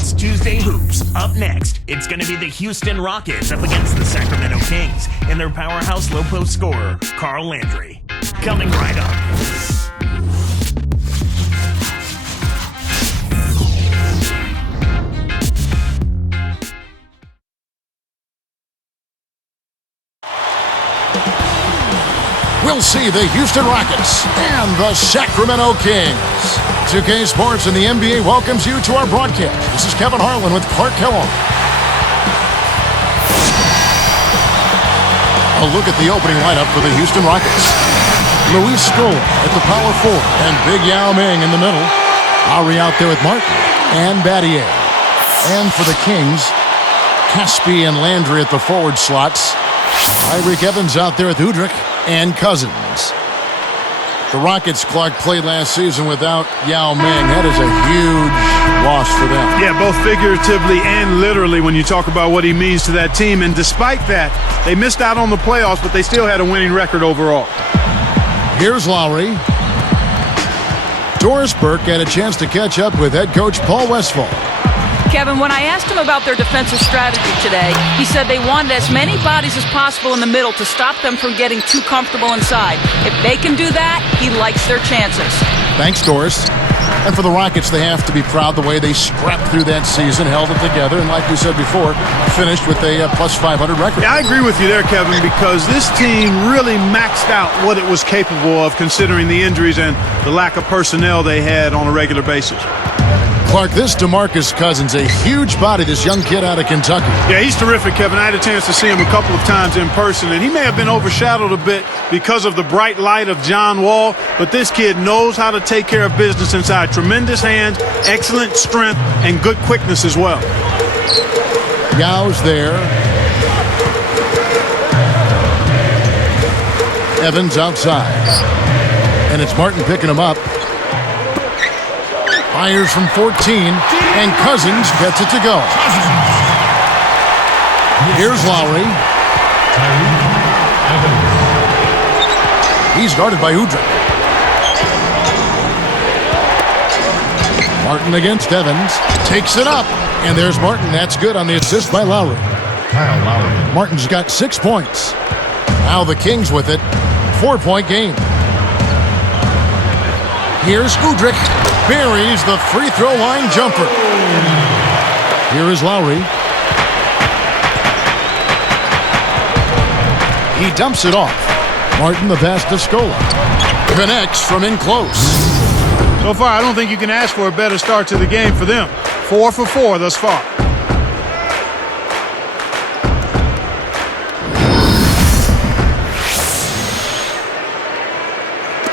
It's Tuesday Hoops. Up next, it's going to be the Houston Rockets up against the Sacramento Kings and their powerhouse low-post scorer, Carl Landry. Coming right up. We'll see the Houston Rockets and the Sacramento Kings. 2K Sports and the NBA welcomes you to our broadcast. This is Kevin Harlan with Clark Kellogg. A look at the opening lineup for the Houston Rockets. Luis Scola at the power forward and big Yao Ming in the middle. Lowry out there with Martin and Battier. And for the Kings, Caspi and Landry at the forward slots. Tyreke Evans out there with Udrih and Cousins. The Rockets, Clark, played last season without Yao Ming. That is a huge loss for them. Yeah, both figuratively and literally when you talk about what he means to that team. And despite that, they missed out on the playoffs, but they still had a winning record overall. Here's Lowry. Doris Burke had a chance to catch up with head coach Paul Westphal. Kevin, when I asked him about their defensive strategy today, he said they wanted as many bodies as possible in the middle to stop them from getting too comfortable inside. If they can do that, he likes their chances. Thanks, Doris. And for the Rockets, they have to be proud the way they scrapped through that season, held it together, and like we said before, finished with a plus 500 record. Yeah, I agree with you there, Kevin, because this team really maxed out what it was capable of considering the injuries and the lack of personnel they had on a regular basis. Clark, this DeMarcus Cousins, a huge body, this young kid out of Kentucky. Yeah, he's terrific, Kevin. I had a chance to see him a couple of times in person, and he may have been overshadowed a bit because of the bright light of John Wall, but this kid knows how to take care of business inside. Tremendous hands, excellent strength, and good quickness as well. Yao's there. Evans outside. And it's Martin picking him up. Fires from 14, and Cousins gets it to go. Here's Lowry. He's guarded by Udrih. Martin against Evans. Takes it up, and there's Martin. That's good on the assist by Lowry. Martin's got 6 points. Now the Kings with it. 4-point game. Here's Udrih. Buries the free throw line jumper. Here is Lowry. He dumps it off. Martin the pass to Scola. Connects from in close. So far, I don't think you can ask for a better start to the game for them. 4 for 4 thus far.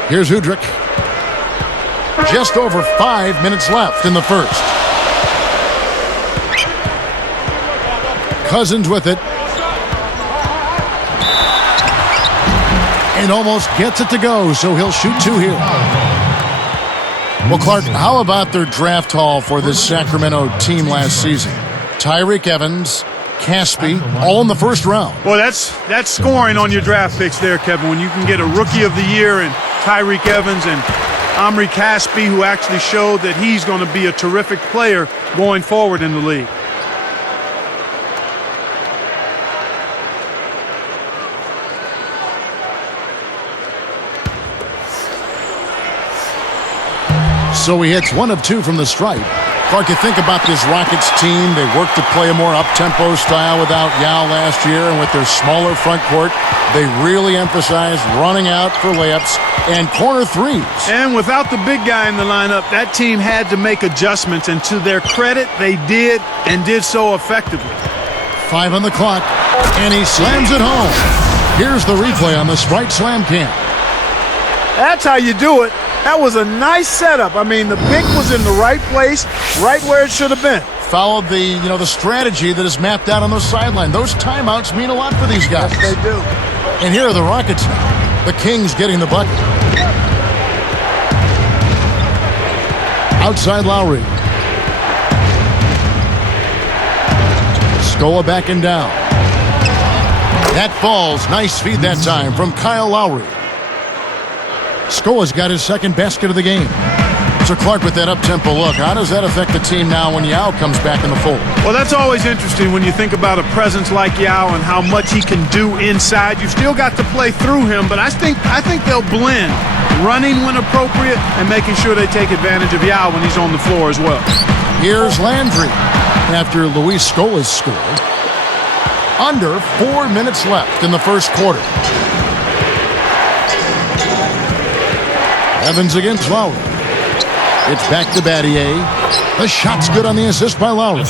Here's Udrih. Just over 5 minutes left in the first. Cousins with it. And almost gets it to go, so he'll shoot 2 here. Well, Clark, how about their draft haul for this Sacramento team last season? Tyreke Evans, Caspi, all in the first round. Well, that's scoring on your draft picks there, Kevin, when you can get a Rookie of the Year and Tyreke Evans and Omri Caspi, who actually showed that he's going to be a terrific player going forward in the league. So he hits 1 of 2 from the stripe. Clark, you think about this Rockets team. They worked to play a more up-tempo style without Yao last year, and with their smaller front court, they really emphasized running out for layups and corner threes. And without the big guy in the lineup, that team had to make adjustments, and to their credit, they did, and did so effectively. 5 on the clock, and he slams it home. Here's the replay on the Sprite Slam Cam. That's how you do it. That was a nice setup. I mean, the pick was in the right place, right where it should have been. Followed the strategy that is mapped out on the sideline. Those timeouts mean a lot for these guys. Yes, they do. And here are the Rockets now. The Kings getting the bucket. Outside Lowry. Scola backing down. That falls. Nice feed that time from Kyle Lowry. Scola's got his second basket of the game. So Clark, with that up-tempo look, how does that affect the team now when Yao comes back in the fold? Well, that's always interesting when you think about a presence like Yao and how much he can do inside. You've still got to play through him, but I think they'll blend running when appropriate and making sure they take advantage of Yao when he's on the floor as well. Here's Landry after Luis Scola scored. Under 4 minutes left in the first quarter. Evans against Lowry. It's back to Battier. The shot's good on the assist by Lowry.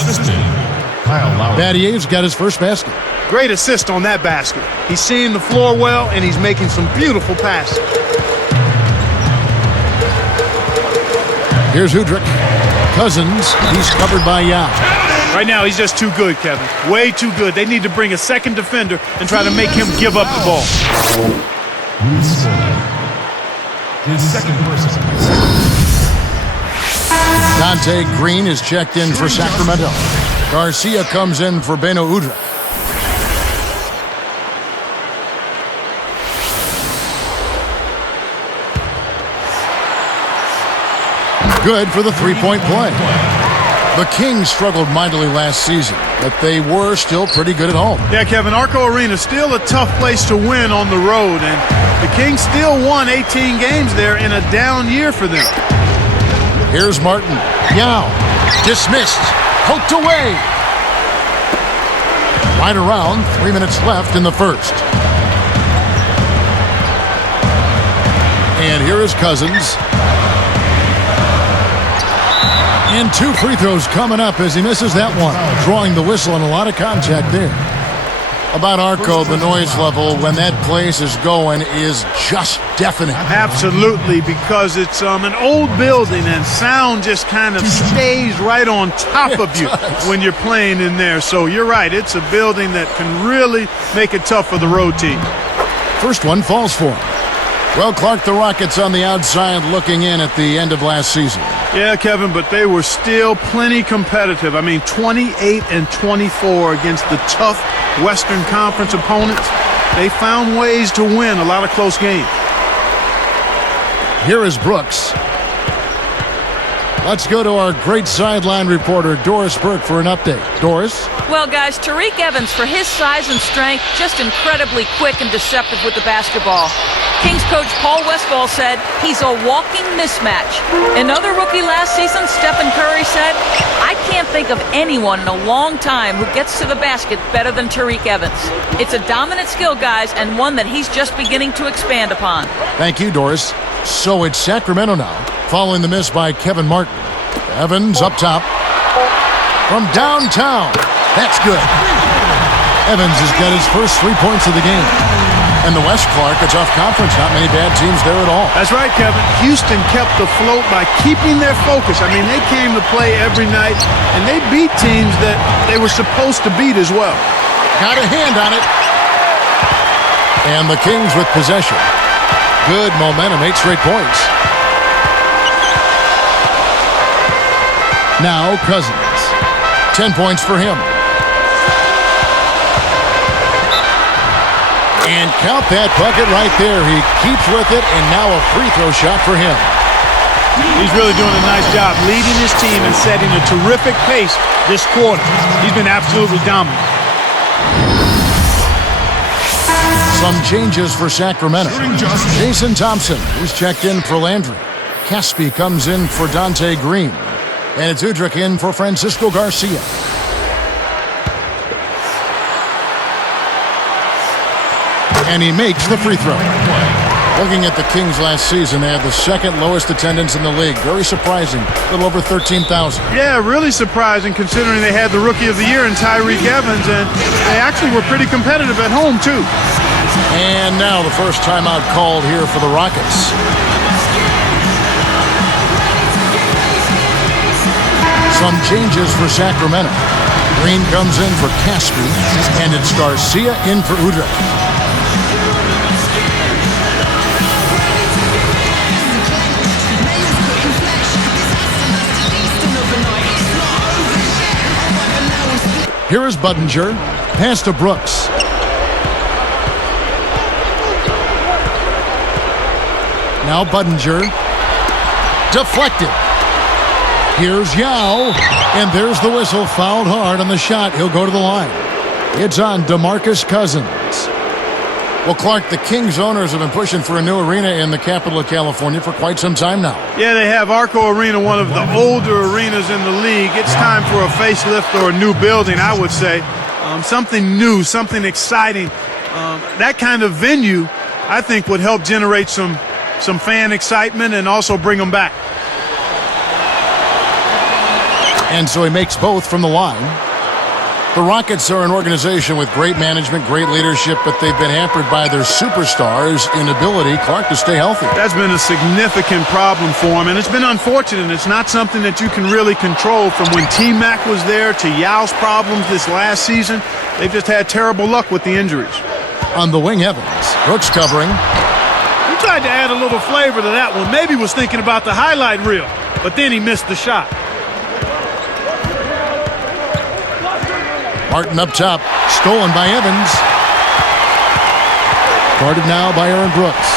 Battier's got his first basket. Great assist on that basket. He's seeing the floor well, and he's making some beautiful passes. Here's Udrich. Cousins, he's covered by Yao. Right now, he's just too good, Kevin. Way too good. They need to bring a second defender and try to make him give up the ball. His second person. Dante Green is checked in for Sacramento. Garcia comes in for Beno Udrich. Good for the three-point play. The Kings struggled mightily last season, but they were still pretty good at home. Yeah, Kevin, Arco Arena is still a tough place to win on the road, and the Kings still won 18 games there in a down year for them. Here's Martin. Yao. Dismissed. Poked away. Right around 3 minutes left in the first. And here is Cousins. And 2 free throws coming up as he misses that one. Drawing the whistle and a lot of contact there. About Arco, the noise level when that place is going is just deafening. Absolutely, because it's an old building and sound just kind of stays right on top of you when you're playing in there. So you're right, it's a building that can really make it tough for the road team. First one falls for him. Well, Clark, the Rockets on the outside looking in at the end of last season. Yeah, Kevin, but they were still plenty competitive. I mean, 28-24 against the tough Western Conference opponents. They found ways to win a lot of close games. Here is Brooks. Let's go to our great sideline reporter, Doris Burke, for an update. Doris? Well, guys, Tariq Evans, for his size and strength, just incredibly quick and deceptive with the basketball. Kings coach Paul Westphal said he's a walking mismatch. Another rookie last season, Stephen Curry, said, I can't think of anyone in a long time who gets to the basket better than Tariq Evans. It's a dominant skill, guys, and one that he's just beginning to expand upon. Thank you, Doris. So it's Sacramento now, following the miss by Kevin Martin. Evans up top. From downtown. That's good. Evans has got his first 3 points of the game. And the West, Clark, a tough conference. Not many bad teams there at all. That's right, Kevin. Houston kept afloat by keeping their focus. I mean, they came to play every night, and they beat teams that they were supposed to beat as well. Got a hand on it. And the Kings with possession. Good momentum, 8 straight points. Now Cousins. 10 points for him. And count that bucket right there. He keeps with it, and now a free throw shot for him. He's really doing a nice job leading his team and setting a terrific pace this quarter. He's been absolutely dominant. Some changes for Sacramento. Jason Thompson, who's checked in for Landry. Caspi comes in for Dante Green. And it's Udrich in for Francisco Garcia. And he makes the free throw. Looking at the Kings last season, they had the second lowest attendance in the league. Very surprising. A little over 13,000. Yeah, really surprising considering they had the Rookie of the Year in Tyreke Evans, and they actually were pretty competitive at home, too. And now the first timeout called here for the Rockets. Some changes for Sacramento. Green comes in for Caspi, and it's Garcia in for Udrich. Here is Budinger. Pass to Brooks. Now Budinger. Deflected. Here's Yao, and there's the whistle. Fouled hard on the shot. He'll go to the line. It's on DeMarcus Cousins. Well, Clark, the Kings owners have been pushing for a new arena in the capital of California for quite some time now. Yeah, they have Arco Arena, one of the older arenas in the league. It's time for a facelift or a new building, I would say. Something new, something exciting. That kind of venue, I think, would help generate some fan excitement and also bring them back. And so he makes both from the line. The Rockets are an organization with great management, great leadership, but they've been hampered by their superstars' inability, Clark, to stay healthy. That's been a significant problem for them, and it's been unfortunate. It's not something that you can really control. From when T-Mac was there to Yao's problems this last season, they've just had terrible luck with the injuries. On the wing, Evans. Brooks covering. He tried to add a little flavor to that one. Maybe was thinking about the highlight reel, but then he missed the shot. Martin up top, stolen by Evans. Guarded now by Aaron Brooks.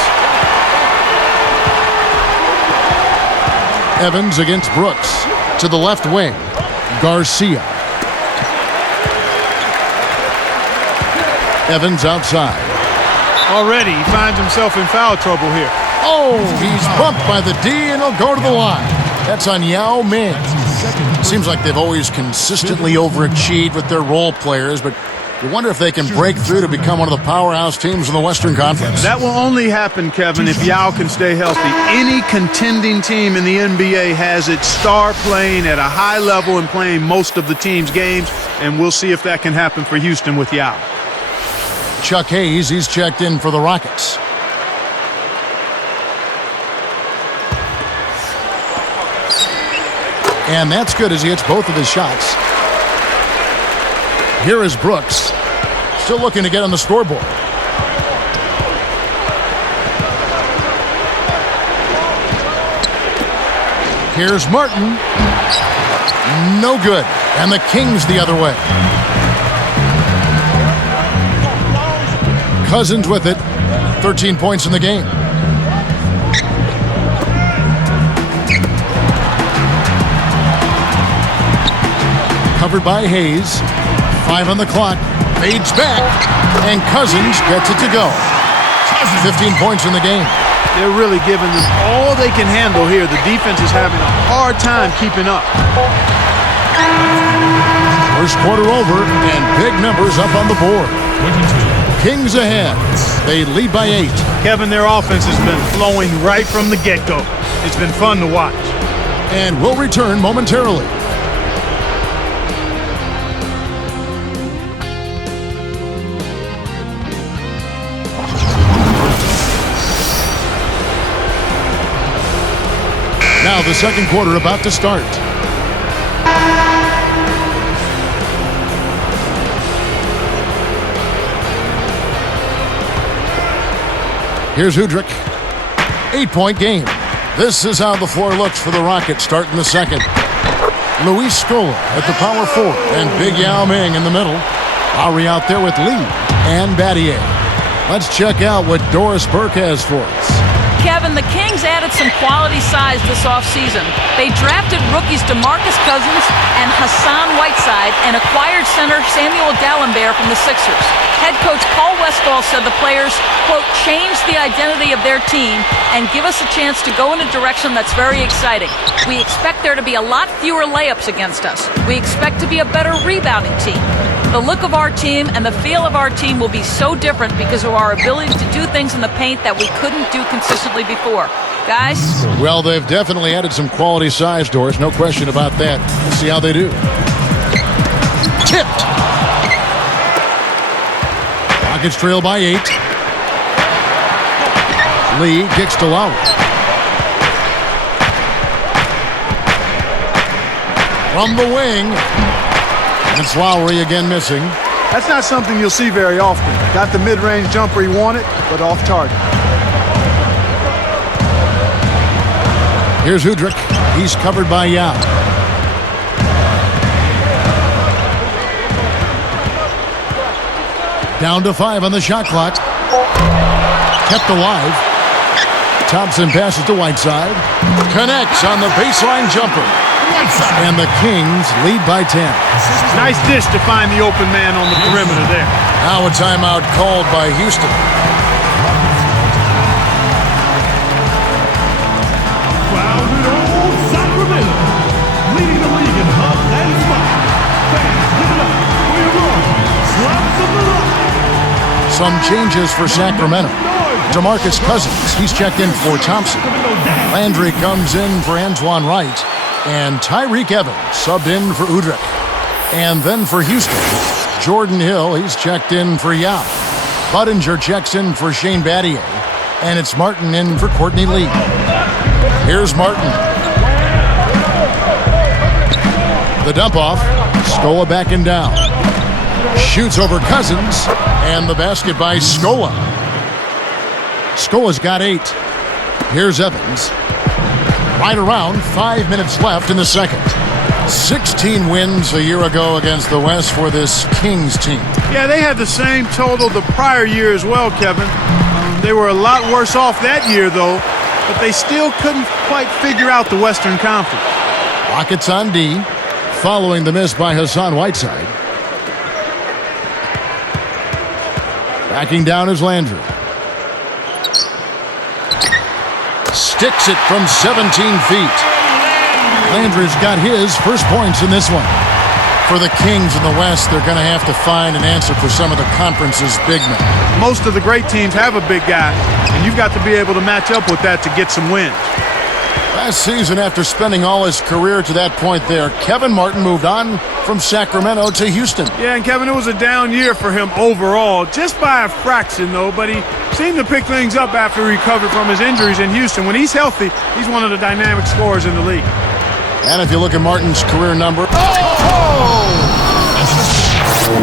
Evans against Brooks. To the left wing, Garcia. Evans outside. Already, he finds himself in foul trouble here. Oh, he's bumped by the D, and he'll go to the line. That's on Yao Ming. Seems like they've always consistently overachieved with their role players, but you wonder if they can break through to become one of the powerhouse teams in the Western Conference. That will only happen, Kevin, if Yao can stay healthy. Any contending team in the NBA has its star playing at a high level and playing most of the team's games, and we'll see if that can happen for Houston with Yao. Chuck Hayes, he's checked in for the Rockets. And that's good as he hits both of his shots. Here is Brooks. Still looking to get on the scoreboard. Here's Martin. No good. And the Kings the other way. Cousins with it. 13 points in the game. Covered by Hayes. 5 on the clock. Fades back. And Cousins gets it to go. 15 points in the game. They're really giving them all they can handle here. The defense is having a hard time keeping up. First quarter over, and big numbers up on the board. Kings ahead. They lead by 8. Kevin, their offense has been flowing right from the get-go. It's been fun to watch. And we'll return momentarily. Now the second quarter about to start. Here's Hudrick. 8-point game. This is how the floor looks for the Rockets starting the second. Luis Scola at the power forward and Big Yao Ming in the middle. Lowry out there with Lee and Battier. Let's check out what Doris Burke has for us. Kevin, the Kings added some quality size this offseason. They drafted rookies DeMarcus Cousins and Hassan Whiteside and acquired center Samuel Dalembert from the Sixers. Head coach Paul Westphal said the players, quote, change the identity of their team and give us a chance to go in a direction that's very exciting. We expect there to be a lot fewer layups against us. We expect to be a better rebounding team. The look of our team and the feel of our team will be so different because of our ability to do things in the paint that we couldn't do consistently before. Guys? Well, they've definitely added some quality size, Doris. No question about that. We'll see how they do. Tipped. Rockets trail by 8. Lee kicks to Lowry. From the wing. It's Lowry again missing. That's not something you'll see very often. Got the mid-range jumper he wanted, but off target. Here's Hudrick. He's covered by Yao. Down to 5 on the shot clock. Kept alive. Thompson passes to Whiteside. Connects on the baseline jumper. And the Kings lead by 10. Nice dish to find the open man on the perimeter there. Now a timeout called by Houston. Crowded old Sacramento, leading the league in hugs and smiles. Fans, give it up for your run. Slaps of the line. Some changes for Sacramento. DeMarcus Cousins, he's checked in for Thompson. Landry comes in for Antoine Wright. And Tyreek Evans subbed in for Udrich. And then for Houston, Jordan Hill, he's checked in for Yao. Budinger checks in for Shane Battier. And it's Martin in for Courtney Lee. Here's Martin. The dump off. Scola backing down. Shoots over Cousins. And the basket by Scola. Scola's got 8. Here's Evans. Right around 5 minutes left in the second. 16 wins a year ago against the West for this Kings team. Yeah, they had the same total the prior year as well, Kevin. They were a lot worse off that year, though, but they still couldn't quite figure out the Western Conference. Rockets on D, following the miss by Hassan Whiteside. Backing down is Landry. Sticks it from 17 feet. Landry's got his first points in this one. For the Kings in the West, they're going to have to find an answer for some of the conference's big men. Most of the great teams have a big guy, and you've got to be able to match up with that to get some wins. Last season, after spending all his career to that point there, Kevin Martin moved on from Sacramento to Houston. Yeah, and Kevin, it was a down year for him overall, just by a fraction, though, but he seemed to pick things up after he recovered from his injuries in Houston. When he's healthy, he's one of the dynamic scorers in the league. And if you look at Martin's career number...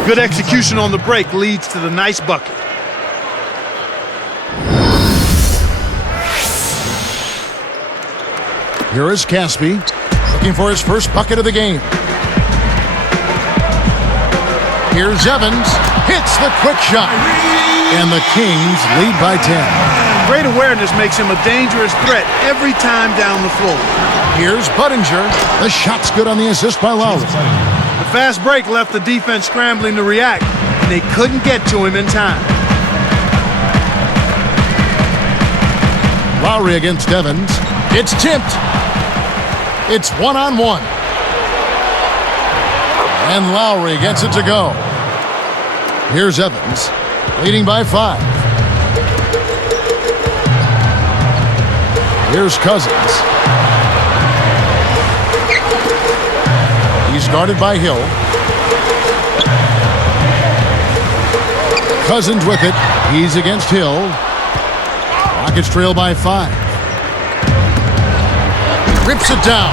Good execution on the break leads to the nice bucket. Here is Caspi, looking for his first bucket of the game. Here's Evans, hits the quick shot. And the Kings lead by 10. Great awareness makes him a dangerous threat every time down the floor. Here's Budinger. The shot's good on the assist by Lowry. The fast break left the defense scrambling to react, and they couldn't get to him in time. Lowry against Evans. It's tipped. It's one-on-one. And Lowry gets it to go. Here's Evans, leading by 5. Here's Cousins. He's guarded by Hill. Cousins with it. He's against Hill. Rockets trail by 5. Rips it down.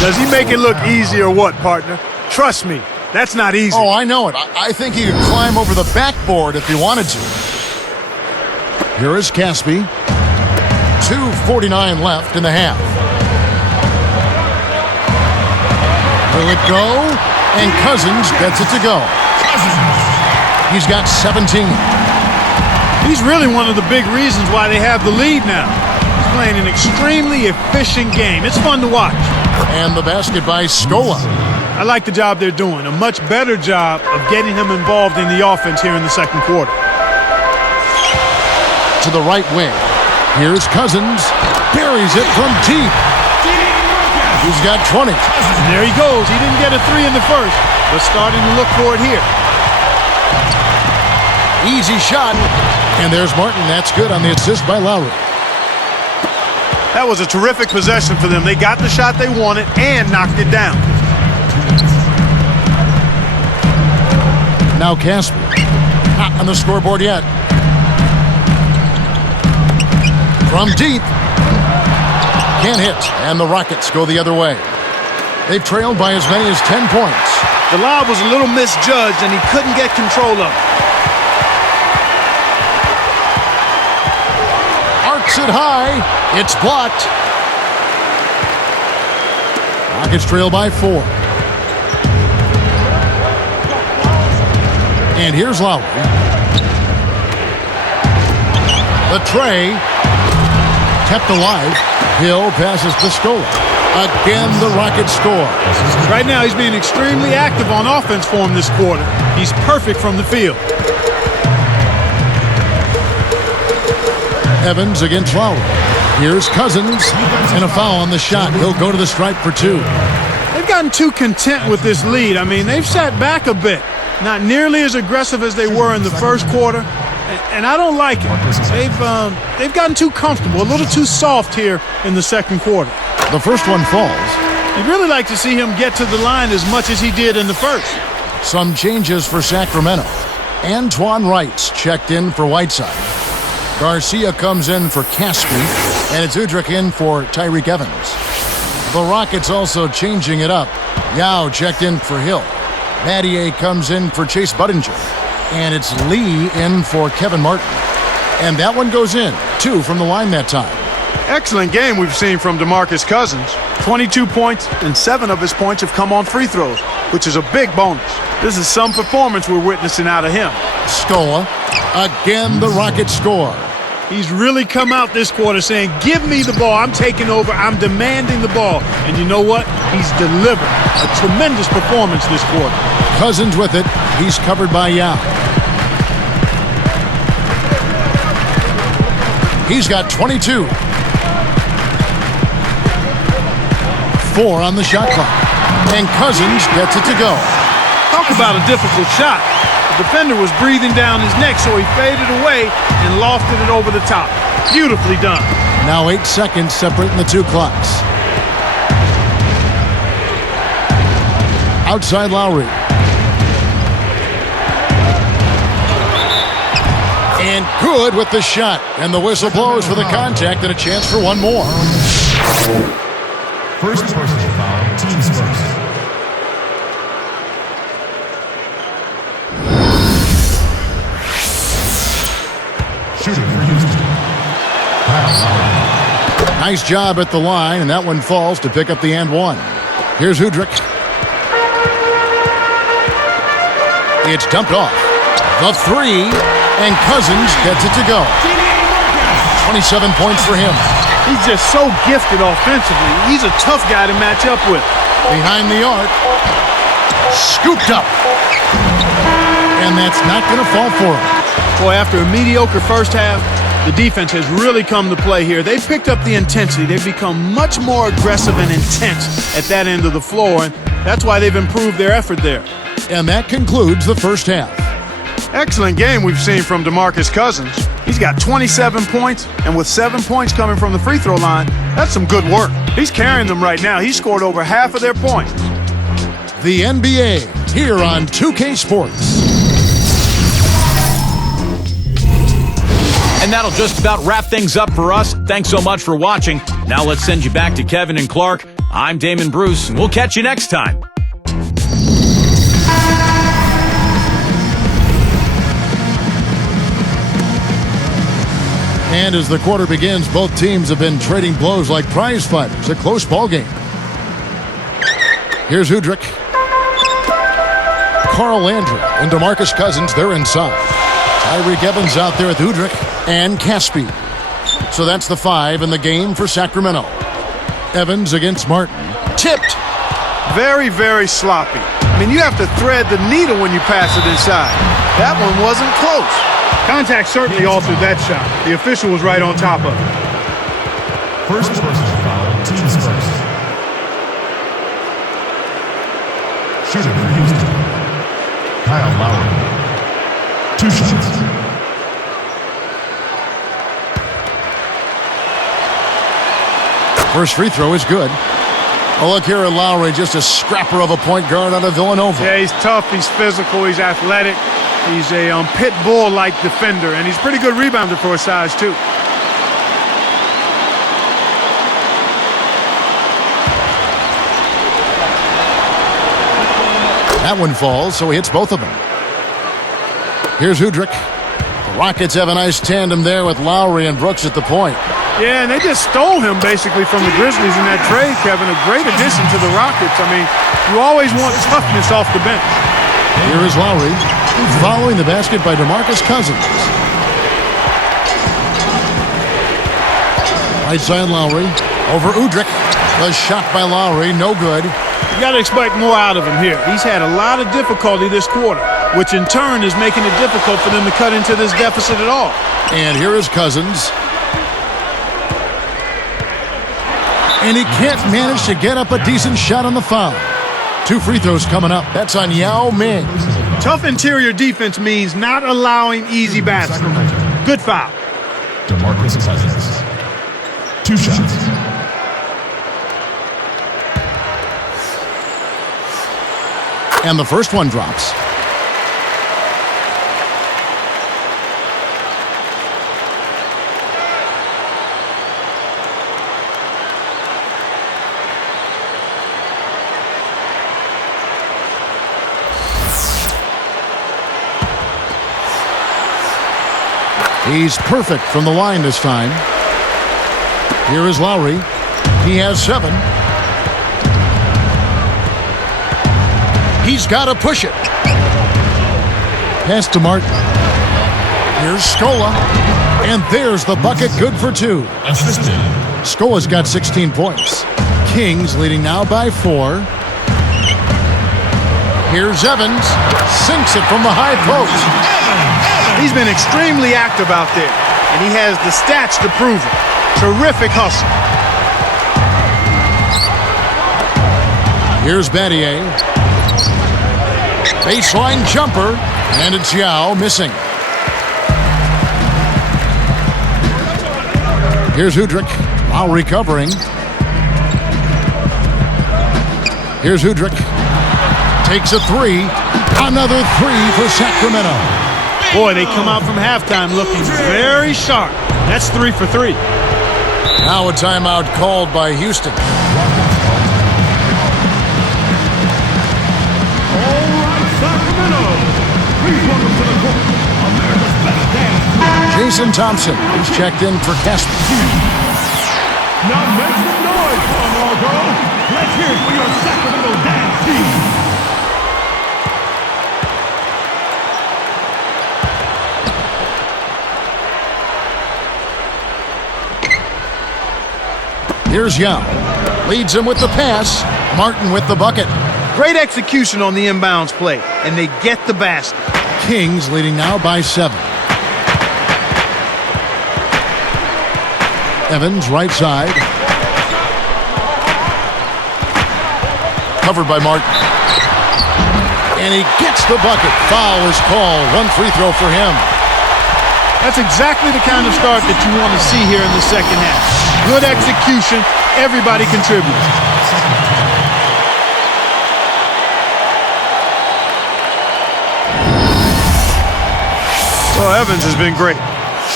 Does he make it look easy or what, partner? Trust me, that's not easy. Oh, I know it. I think he could climb over the backboard if he wanted to. Here is Caspi. 2:49 left in the half. Will it go? And Cousins gets it to go. He's got 17. He's really one of the big reasons why they have the lead now. He's playing an extremely efficient game. It's fun to watch. And the basket by Scola. I like the job they're doing. A much better job of getting him involved in the offense here in the second quarter. To the right wing. Here's Cousins. Buries it from deep. He's got 20. And there he goes. He didn't get a 3 in the first, but starting to look for it here. Easy shot. And there's Martin. That's good on the assist by Lowry. That was a terrific possession for them. They got the shot they wanted and knocked it down. Now Casper. Not on the scoreboard yet. From deep. Can't hit. And the Rockets go the other way. They've trailed by as many as 10 points. The lob was a little misjudged and he couldn't get control of it. Arcs it high. It's blocked. Rockets trail by 4. And here's Lowry. The tray kept alive. Hill passes to Scola. Again, the Rockets score. Right now, he's being extremely active on offense for him this quarter. He's perfect from the field. Evans against Lowry. Here's Cousins, and a foul on the shot. He'll go to the stripe for 2. They've gotten too content with this lead. I mean, they've sat back a bit. Not nearly as aggressive as they were in the first quarter. And I don't like it. They've gotten too comfortable, a little too soft here in the second quarter. The first one falls. You'd really like to see him get to the line as much as he did in the first. Some changes for Sacramento. Antoine Wright's checked in for Whiteside. Garcia comes in for Caspi, and it's Udrich in for Tyreek Evans. The Rockets also changing it up. Yao checked in for Hill. Battier comes in for Chase Budinger. And it's Lee in for Kevin Martin. And that one goes in. 2 from the line that time. Excellent game we've seen from DeMarcus Cousins. 22 points, and 7 of his points have come on free throws, which is a big bonus. This is some performance we're witnessing out of him. Scola. Again, the Rockets score. He's really come out this quarter saying, give me the ball. I'm taking over. I'm demanding the ball. And you know what? He's delivered a tremendous performance this quarter. Cousins with it. He's covered by Yao. He's got 22. 4 on the shot clock. And Cousins gets it to go. Talk about a difficult shot. The defender was breathing down his neck, so he faded away and lofted it over the top. Beautifully done. Now 8 seconds separating the 2 clocks. Outside Lowry. And good with the shot. And the whistle blows for the contact and a chance for one more. First personal foul, teams first. Shooting for Houston. Nice job at the line, and that one falls to pick up the and one. Here's Udrich. It's dumped off. The 3, and Cousins gets it to go. 27 points for him. He's just so gifted offensively. He's a tough guy to match up with. Behind the arc. Scooped up. And that's not going to fall for him. Boy, after a mediocre first half, the defense has really come to play here. They've picked up the intensity. They've become much more aggressive and intense at that end of the floor, and that's why they've improved their effort there. And that concludes the first half. Excellent game we've seen from DeMarcus Cousins. He's got 27 points, and with 7 points coming from the free throw line, that's some good work. He's carrying them right now. He's scored over half of their points. The NBA, here on 2K Sports. And that'll just about wrap things up for us. Thanks so much for watching. Now let's send you back to Kevin and Clark. I'm Damon Bruce, and we'll catch you next time. And as the quarter begins, both teams have been trading blows like prize fighters. A close ball game. Here's Udrich. Carl Landry and DeMarcus Cousins, they're inside. Tyreek Evans out there with Udrich and Caspi. So that's the 5 in the game for Sacramento. Evans against Martin. Tipped. Very, very sloppy. I mean, you have to thread the needle when you pass it inside. That one wasn't close. Contact certainly altered that shot. The official was right on top of it. First personal foul, teams first. Shooting for Houston. Kyle Lowry. 2 shots. First free throw is good. Oh, look here at Lowry, just a scrapper of a point guard out of Villanova. Yeah, he's tough, he's physical, he's athletic. He's a pit bull-like defender, and he's a pretty good rebounder for his size, too. That one falls, so he hits both of them. Here's Udrich. The Rockets have a nice tandem there with Lowry and Brooks at the point. Yeah, and they just stole him basically from the Grizzlies in that trade, Kevin. A great addition to the Rockets. I mean, you always want toughness off the bench. Here is Lowry, following the basket by DeMarcus Cousins. Right side Lowry, over Udrich. The shot by Lowry, no good. You got to expect more out of him here. He's had a lot of difficulty this quarter, which in turn is making it difficult for them to cut into this deficit at all. And here is Cousins. And he can't manage to get up a decent shot on the foul. 2 free throws coming up. That's on Yao Ming. Tough interior defense means not allowing easy baskets. Good foul. DeMarcus Cousins. 2 shots. And the first one drops. He's perfect from the line this time. Here is Lowry. He has 7. He's got to push it. Pass to Martin. Here's Scola. And there's the bucket, good for 2. Scola's got 16 points. Kings leading now by 4. Here's Evans. Sinks it from the high post. He's been extremely active out there, and he has the stats to prove it. Terrific hustle. Here's Battier. Baseline jumper, and it's Yao missing. Here's Udrich. Lowry covering. Here's Udrich. Takes a 3. Another 3 for Sacramento. Boy, they come out from halftime looking very sharp. That's 3 for 3. Now a timeout called by Houston. All right, Sacramento. Please welcome to the court, America's best dance. Jason Thompson is checked in for Casper. Now make some noise, Margo. Let's hear it for your Sacramento dance team. Here's Yao. Leads him with the pass. Martin with the bucket. Great execution on the inbounds play, and they get the basket. Kings leading now by 7. Evans right side. Covered by Martin. And he gets the bucket. Foul is called. 1 free throw for him. That's exactly the kind of start that you want to see here in the second half. Good execution. Everybody contributes. Well, Evans has been great.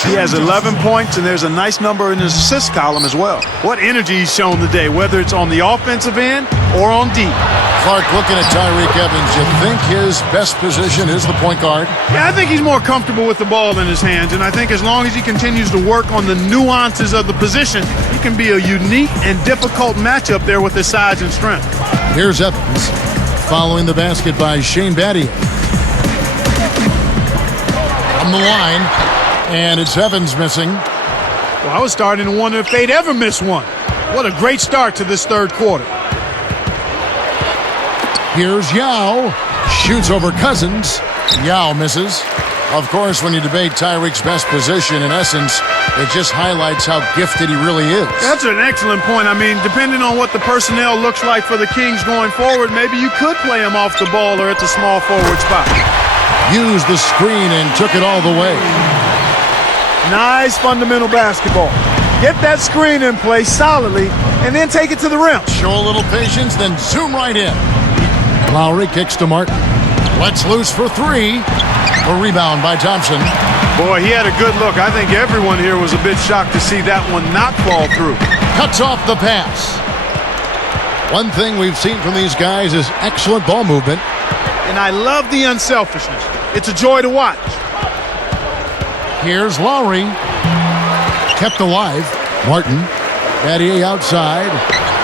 He has 11 points, and there's a nice number in his assist column as well. What energy he's shown today, whether it's on the offensive end or on deep. Clark, looking at Tyreke Evans, you think his best position is the point guard? Yeah, I think he's more comfortable with the ball in his hands, and I think as long as he continues to work on the nuances of the position, he can be a unique and difficult matchup there with his size and strength. Here's Evans, following the basket by Shane Battier. From the line, and it's Evans missing. Well, I was starting to wonder if they'd ever miss one. What a great start to this third quarter. Here's Yao. Shoots over Cousins. Yao misses. Of course, when you debate Tyreek's best position, in essence, it just highlights how gifted he really is. That's an excellent point. I mean, depending on what the personnel looks like for the Kings going forward, maybe you could play him off the ball or at the small forward spot. Used the screen and took it all the way. Nice fundamental basketball. Get that screen in place solidly and then take it to the rim. Show a little patience, then zoom right in. Lowry kicks to Martin. Lets loose for 3. A rebound by Thompson. Boy, he had a good look. I think everyone here was a bit shocked to see that one not fall through. Cuts off the pass. One thing we've seen from these guys is excellent ball movement. And I love the unselfishness. It's a joy to watch. Here's Lowry. Kept alive. Martin. Battier outside.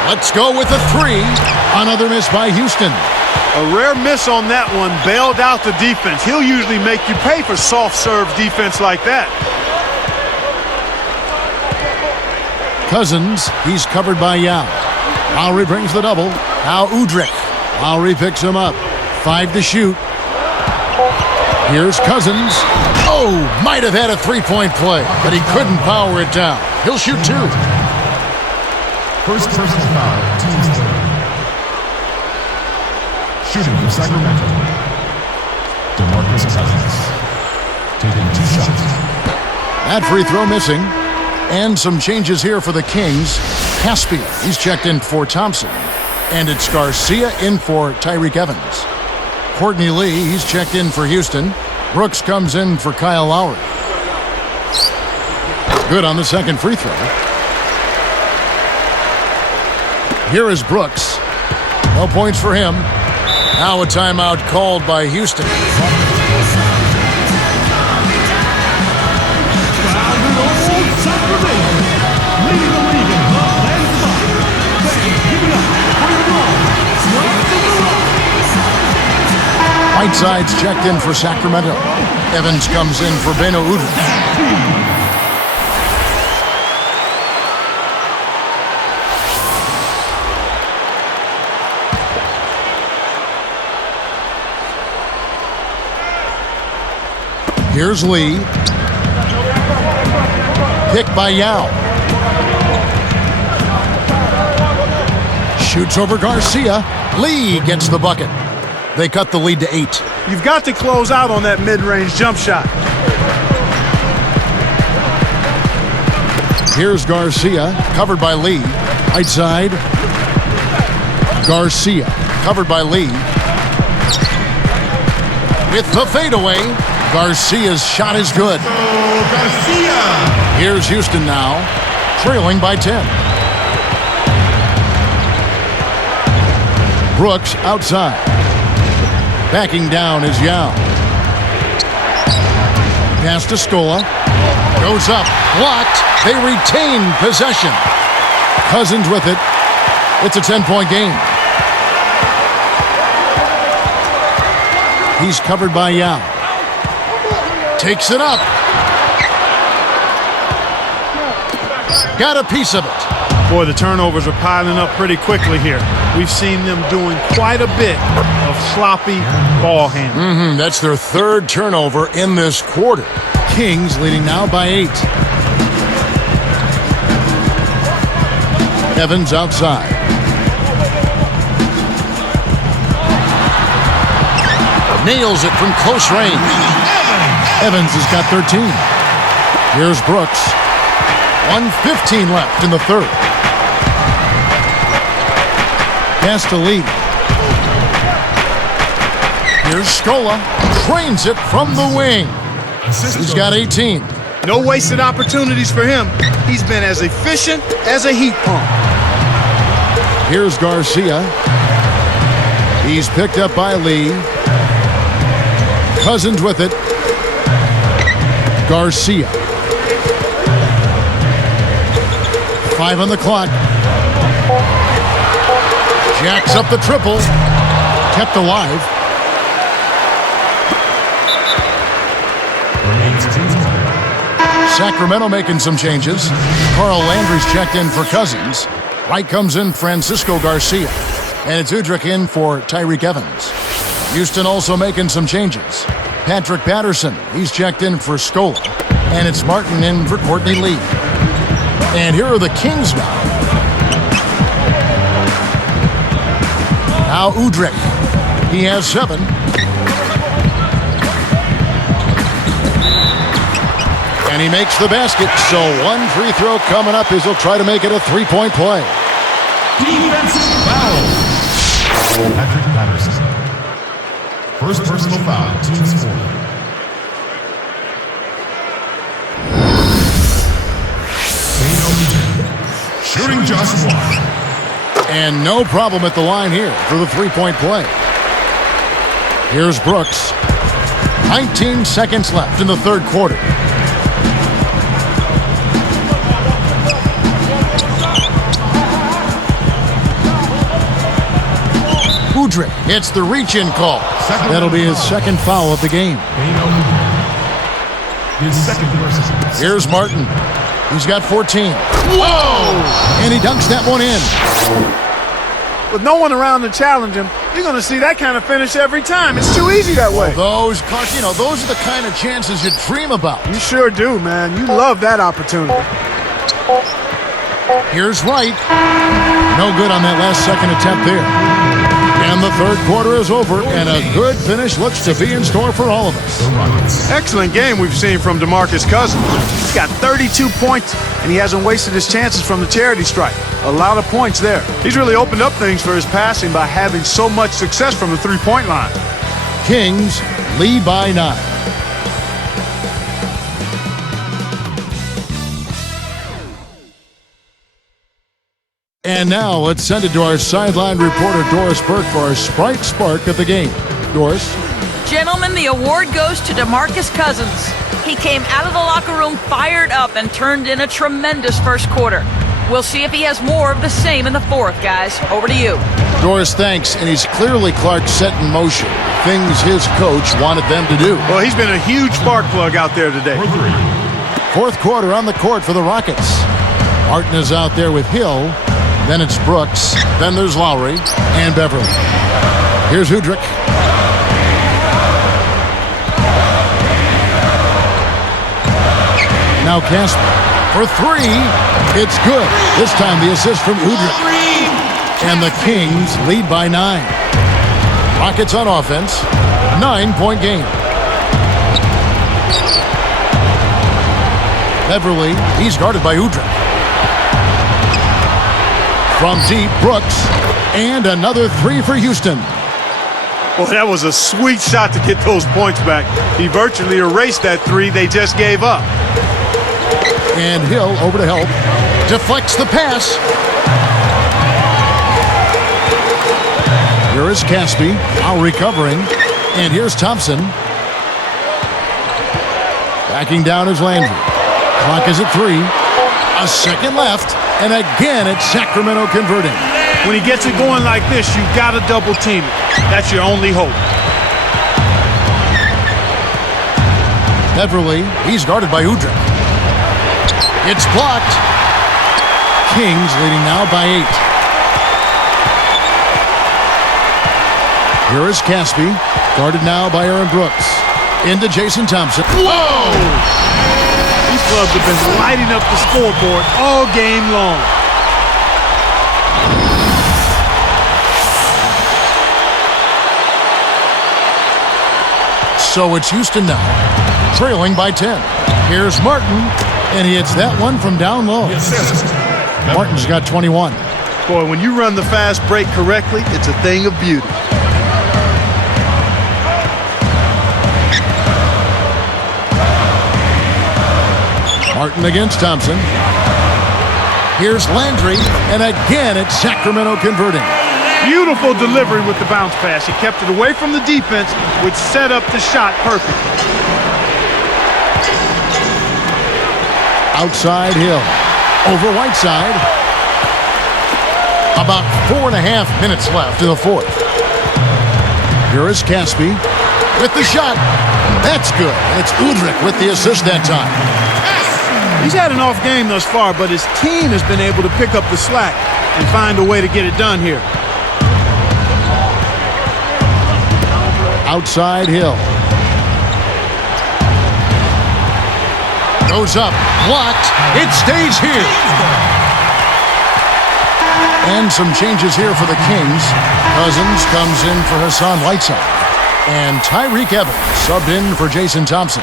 Let's go with a 3. Another miss by Houston. A rare miss on that one bailed out the defense. He'll usually make you pay for soft serve defense like that. Cousins, he's covered by Yao. Lowry brings the double. Now Udrich. Lowry picks him up. 5 to shoot. Here's Cousins. Oh, might have had a three-point play, but he couldn't power it down. He'll shoot 2. First personal foul, team's third. Shooting for Sacramento. DeMarcus Cousins. Taking 2 shots. That free throw missing. And some changes here for the Kings. Caspi, he's checked in for Thompson. And it's Garcia in for Tyreek Evans. Courtney Lee, he's checked in for Houston. Brooks comes in for Kyle Lowry. Good on the second free throw. Here is Brooks. No points for him. Now a timeout called by Houston. Whiteside's checked in for Sacramento. Evans comes in for Beno Udrich. Here's Lee. Picked by Yao. Shoots over Garcia. Lee gets the bucket. They cut the lead to 8. You've got to close out on that mid-range jump shot. Here's Garcia, covered by Lee. Right side. Garcia, covered by Lee. With the fadeaway, Garcia's shot is good. Garcia! Here's Houston now, trailing by 10. Brooks outside. Backing down is Yao. Pass to Scola. Goes up. Blocked. They retain possession. Cousins with it. It's a 10-point game. He's covered by Yao. Takes it up. Got a piece of it. Boy, the turnovers are piling up pretty quickly here. We've seen them doing quite a bit of sloppy ball handling. That's their third turnover in this quarter. Kings leading now by 8. Evans outside. Nails it from close range. Evans has got 13. Here's Brooks. 1:15 left in the third. Pass to Lee. Here's Scola. Trains it from the wing. He's got 18. No wasted opportunities for him. He's been as efficient as a heat pump. Here's Garcia. He's picked up by Lee. Cousins with it. Garcia. 5 on the clock. Jacks up the triple. Kept alive. Sacramento making some changes. Carl Landry's checked in for Cousins. Right comes in Francisco Garcia. And it's Udrich in for Tyreek Evans. Houston also making some changes. Patrick Patterson, he's checked in for Scola. And it's Martin in for Courtney Lee. And here are the Kings now. Now Udrich. He has 7. And he makes the basket. So one free throw coming up as he'll try to make it a 3-point play. Defensive foul. Patrick Patterson. First personal foul, team's 4. Shooting just 1. And no problem at the line here for the 3-point play. Here's Brooks. 19 seconds left in the third quarter. Udrich hits the reach-in call. That'll be his second foul of the game. His second personal. Here's Martin. He's got 14. Whoa! And he dunks that one in. With no one around to challenge him, you're going to see that kind of finish every time. It's too easy that way. Those, Clark, those are the kind of chances you dream about. You sure do, man. You love that opportunity. Here's Wright. No good on that last second attempt there. And the third quarter is over, and a good finish looks to be in store for all of us. Excellent game we've seen from DeMarcus Cousins. He's got 32 points, and he hasn't wasted his chances from the charity stripe. A lot of points there. He's really opened up things for his passing by having so much success from the three-point line. Kings lead by 9. And now let's send it to our sideline reporter, Doris Burke, for our Sprite Spark of the game. Doris? Gentlemen, the award goes to DeMarcus Cousins. He came out of the locker room fired up and turned in a tremendous first quarter. We'll see if he has more of the same in the fourth, guys. Over to you. Doris, thanks. And he's clearly, Clark, set in motion things his coach wanted them to do. Well, he's been a huge spark plug out there today. Fourth quarter on the court for the Rockets. Martin is out there with Hill. Then it's Brooks. Then there's Lowry and Beverly. Here's Udrich. Now Casper for three. It's good. This time the assist from Udrich. And the Kings lead by 9. Rockets on offense. 9-point game. Beverly, he's guarded by Udrich. From deep, Brooks, and another three for Houston. Well, that was a sweet shot to get those points back. He virtually erased that three they just gave up. And Hill over to help. Deflects the pass. Here is Caspi, now recovering. And here's Thompson. Backing down is Landry. Clock is at 3. A second left. And again, it's Sacramento converting. When he gets it going like this, you've got to double team it. That's your only hope. Beverly, he's guarded by Udrich. It's blocked. Kings leading now by 8. Here is Caspi, guarded now by Aaron Brooks. Into Jason Thompson. Whoa! These clubs have been lighting up the scoreboard all game long. So it's Houston now, trailing by 10. Here's Martin, and he hits that one from down low. Martin's got 21. Boy, when you run the fast break correctly, it's a thing of beauty. Martin against Thompson. Here's Landry, and again it's Sacramento converting. Beautiful delivery with the bounce pass. He kept it away from the defense, which set up the shot perfectly. Outside Hill. Over Whiteside. About 4.5 minutes left in the fourth. Here is Caspi with the shot. That's good. It's Udrich with the assist that time. He's had an off game thus far, but his team has been able to pick up the slack and find a way to get it done here. Outside Hill. Goes up. Blocked. It stays here. And some changes here for the Kings. Cousins comes in for Hassan Whiteside. And Tyreek Evans subbed in for Jason Thompson.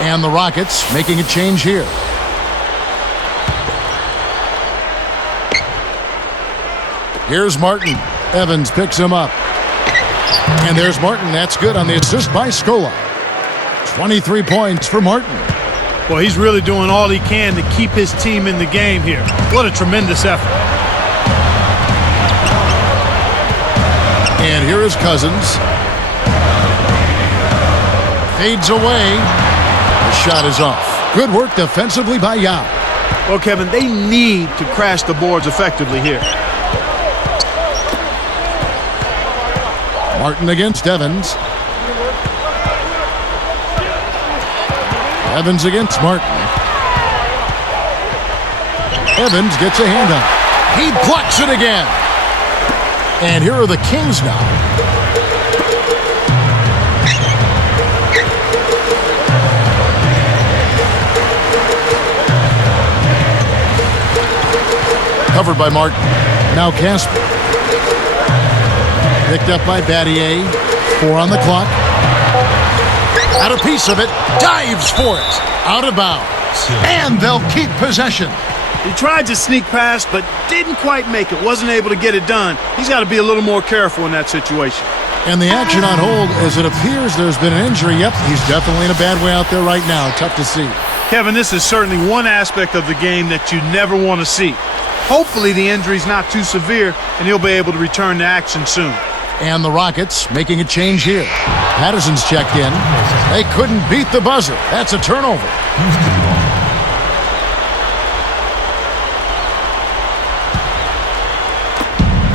And the Rockets making a change here. Here's Martin. Evans picks him up. And there's Martin. That's good on the assist by Scola. 23 points for Martin. Well, he's really doing all he can to keep his team in the game here. What a tremendous effort. And here is Cousins. Fades away. The shot is off. Good work defensively by Yao. Well, Kevin, they need to crash the boards effectively here. Martin against Evans. Evans against Martin. Evans gets a hand up. He blocks it again. And here are the Kings now. Covered by Martin. Now Casper. Picked up by Battier. 4 on the clock. Got a piece of it. Dives for it. Out of bounds. And they'll keep possession. He tried to sneak past, but didn't quite make it. Wasn't able to get it done. He's got to be a little more careful in that situation. And the action on hold, as it appears there's been an injury. Yep, he's definitely in a bad way out there right now. Tough to see. Kevin, this is certainly one aspect of the game that you never want to see. Hopefully the injury's not too severe, and he'll be able to return to action soon. And the Rockets making a change here. Patterson's checked in. They couldn't beat the buzzer. That's a turnover.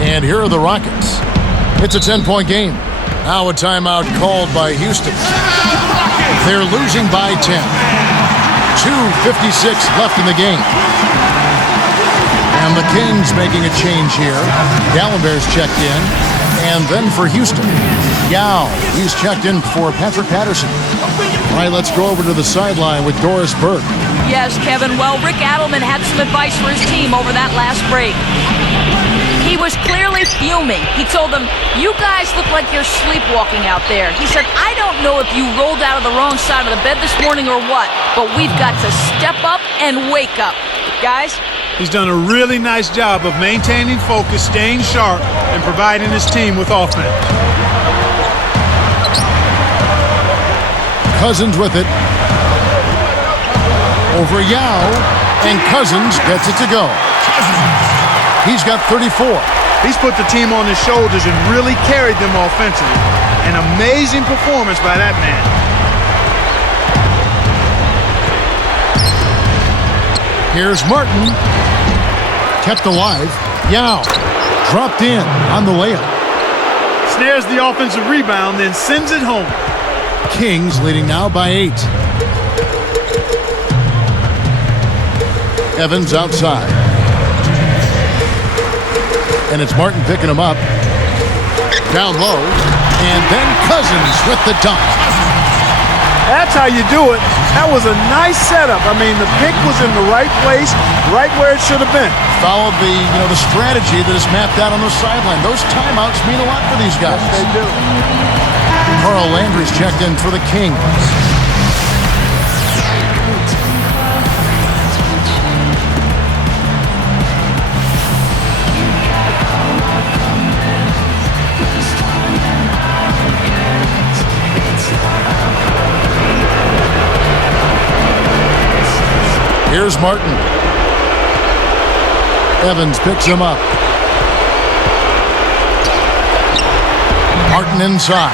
And here are the Rockets. It's a 10-point game. Now a timeout called by Houston. They're losing by 10. 2:56 left in the game. And the Kings making a change here. Gallenberg's checked in. And then for Houston, Yao. He's checked in for Patrick Patterson. All right, let's go over to the sideline with Doris Burke. Yes, Kevin. Well, Rick Adelman had some advice for his team over that last break. He was clearly fuming. He told them, "You guys look like you're sleepwalking out there." He said, "I don't know if you rolled out of the wrong side of the bed this morning or what, but we've got to step up and wake up. Guys." He's done a really nice job of maintaining focus, staying sharp, and providing his team with offense. Cousins with it. Over Yao, and Cousins gets it to go. He's got 34. He's put the team on his shoulders and really carried them offensively. An amazing performance by that man. Here's Martin. Kept alive. Yao dropped in on the layup. Snares the offensive rebound, then sends it home. Kings leading now by 8. Evans outside. And it's Martin picking him up. Down low. And then Cousins with the dunk. That's how you do it. That was a nice setup. I mean, the pick was in the right place, right where it should have been. Followed the strategy that is mapped out on the sideline. Those timeouts mean a lot for these guys. Yes, they do. Carl Landry's checked in for the Kings. Here's Martin. Evans picks him up. Martin inside.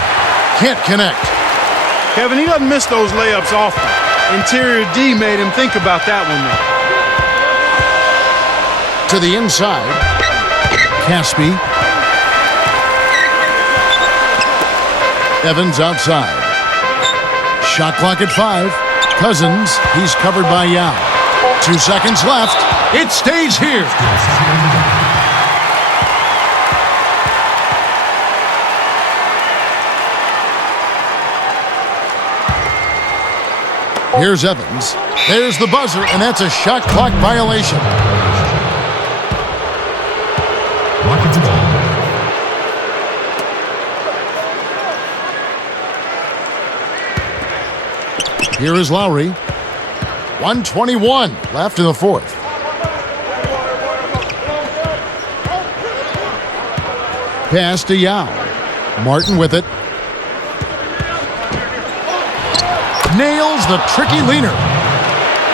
Can't connect. Kevin, he doesn't miss those layups often. Interior D made him think about that one, though. To the inside. Caspi. Evans outside. Shot clock at 5. Cousins, he's covered by Yao. 2 seconds left. It stays here. Here's Evans. There's the buzzer, and that's a shot clock violation. Rockets ball. Here is Lowry. 1:21 left in the fourth. Pass to Yao. Martin with it. Nails the tricky leaner.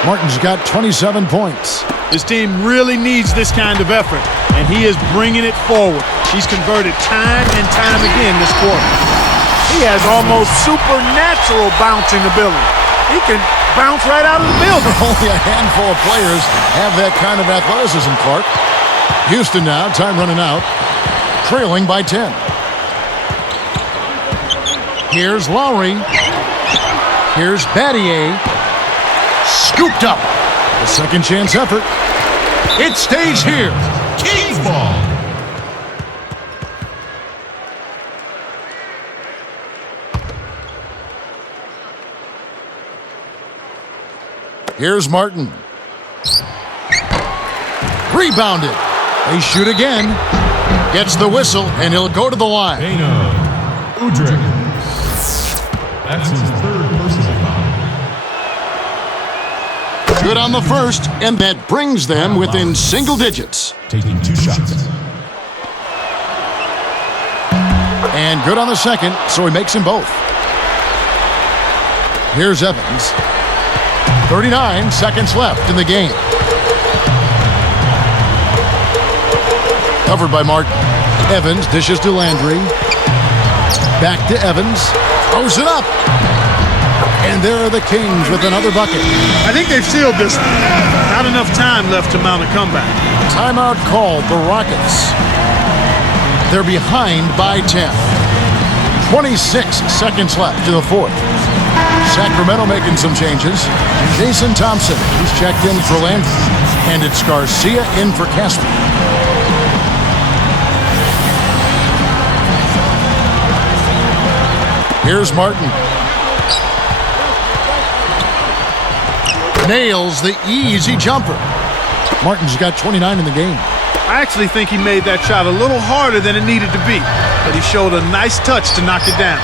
Martin's got 27 points. His team really needs this kind of effort, and he is bringing it forward. He's converted time and time again this quarter. He has almost supernatural bouncing ability. He can bounce right out of the building. Only a handful of players have that kind of athleticism, Clark. Houston now, time running out, trailing by 10. Here's Lowry. Here's Battier. Scooped up. A second chance effort. It stays here. Kings ball. Here's Martin. Rebounded. They shoot again. Gets the whistle, and he'll go to the line. Dana Udrich. That's his third personal foul. Good on the first, and that brings them within single digits. Taking 2 shots. And good on the second, so he makes them both. Here's Evans. 39 seconds left in the game. Covered by Martin. Evans dishes to Landry. Back to Evans. Throws it up. And there are the Kings with another bucket. I think they've sealed this one. Not enough time left to mount a comeback. Timeout called the Rockets. They're behind by 10. 26 seconds left to the fourth. Sacramento making some changes. Jason Thompson, who's checked in for Landry. And it's Garcia in for Casper. Here's Martin. Nails the easy jumper. Martin's got 29 in the game. I actually think he made that shot a little harder than it needed to be, but he showed a nice touch to knock it down.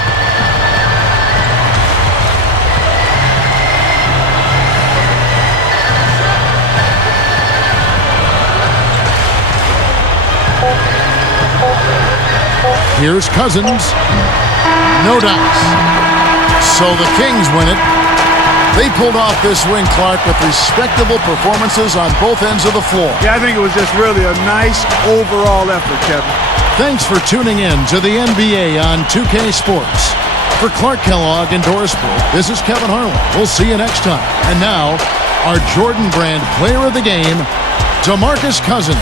Here's Cousins. No dice. So the Kings win it. They pulled off this win, Clark, with respectable performances on both ends of the floor. Yeah, I think it was just really a nice overall effort, Kevin. Thanks for tuning in to the NBA on 2K Sports. For Clark Kellogg and Doris Burke, this is Kevin Harlan. We'll see you next time. And now, our Jordan Brand player of the game, DeMarcus Cousins.